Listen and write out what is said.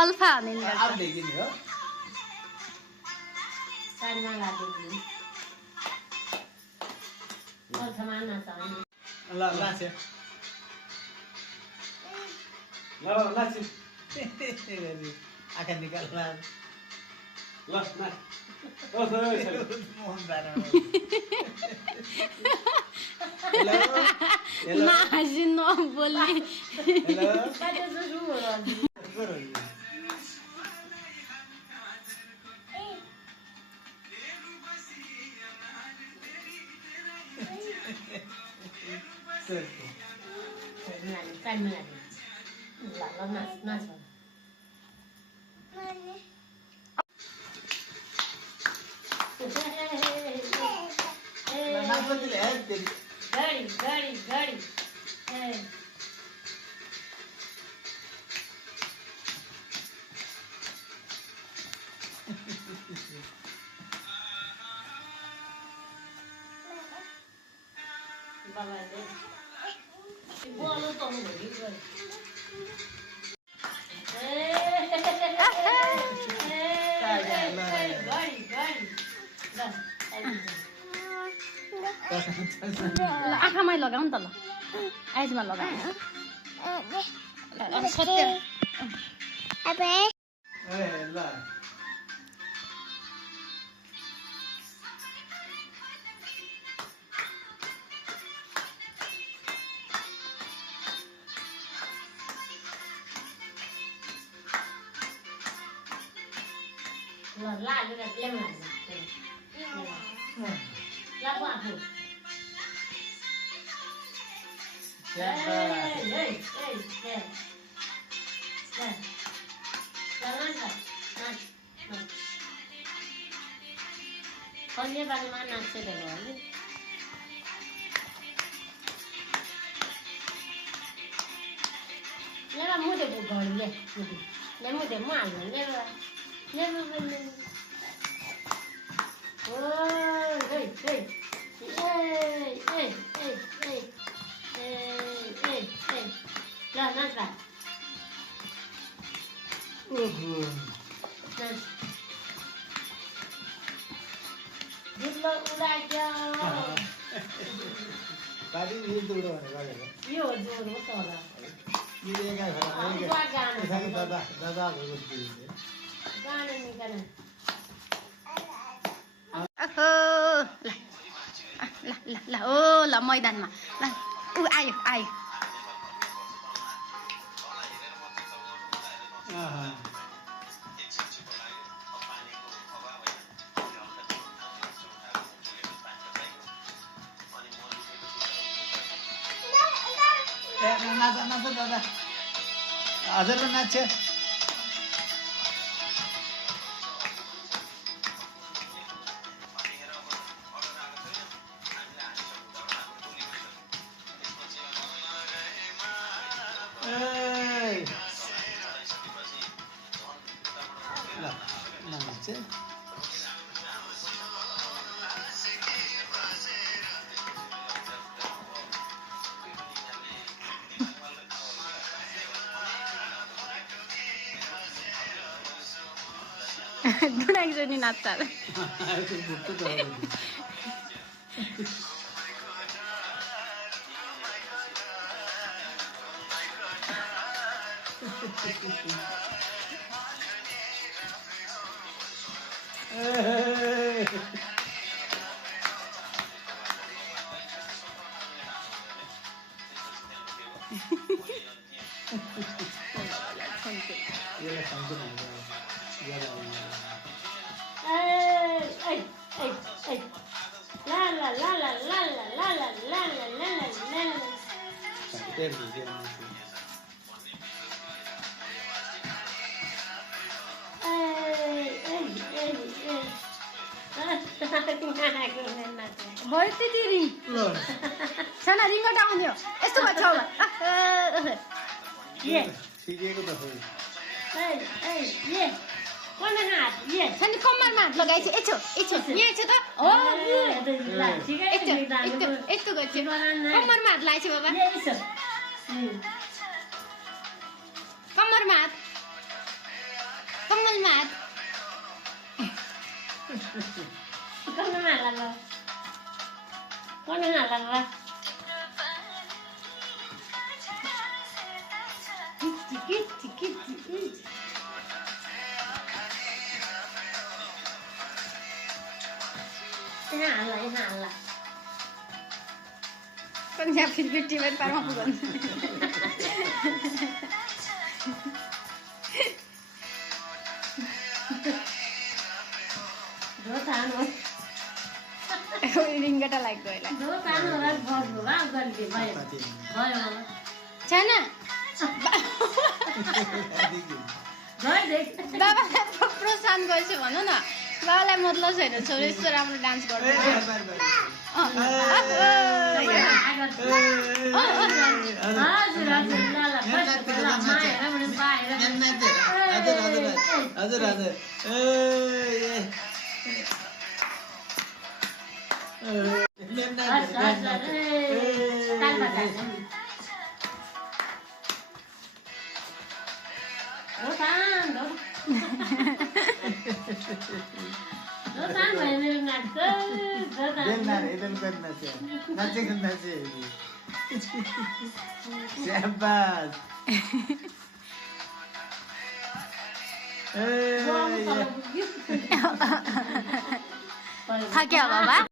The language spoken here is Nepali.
अल्फा हुने नि अब देखिने हो साइडमा लाग्यो अर्थमा नचाउने ल लाछे ल लाछे आँखा निकाल ल ना ओ मोहन बारा हेलो हेलो माजी नबोल्ने हेलो काटे जसो हो र साइडमा लाग्यो ल नाच नाच नाच्दिले है तेरी गाडी गाडी गाडी बाबाले बोल्नु त हुँदैन गाडी गाडी ल आँखामै लगाऊ नि त ल आइजमा लगाऊ सत्य ए ल ल लाग्यो र प्लेम लाग्छ लाग्यो आफू नेपालीमा नाच्छ लेवा मुझे घर ले मुझे मार लेवा लेवा ओ हे हे ए ला नाच ओहो दुलो उडाक्यो बाबी ये दुलो गरेको यो जोर हो त होला ये एका घरमा दादा दादा भएको गाने निकाल्नु ओहो ल ल ल ल ओ ल मैदानमा ल ऊ आयो आयो नाच नाच दादा हजुर नाच्छ गुणाङ्जनी नाच्छ भयो त्यति रिङ साना रिङ्गट आउने हो यस्तो भयो छाउमा सिकेको त खोइ सानी कम्मरमा हात लगाएछ यस्तो यस्तो यहाँ छ त हो यस्तो यस्तो गर्छ कम्मरमा हात लगाएछ बाबा ल पनि यहाँ फेरि टिमेट पारमा पुगन्छ धो तानो रिङ्गटा लाग्दो होला धो तानो होला गर्नु वा गर्ने भयो भयो छैन गइ देख बाबालाई प्रोत्साहन गर्छु भनौँ न बाबालाई मतलब छैन छोरी यस्तो राम्रो डान्स गर्छ हजुर हजुर ल ल बस ल माया भने पाएर हजुर हजुर थाक्यो बाबा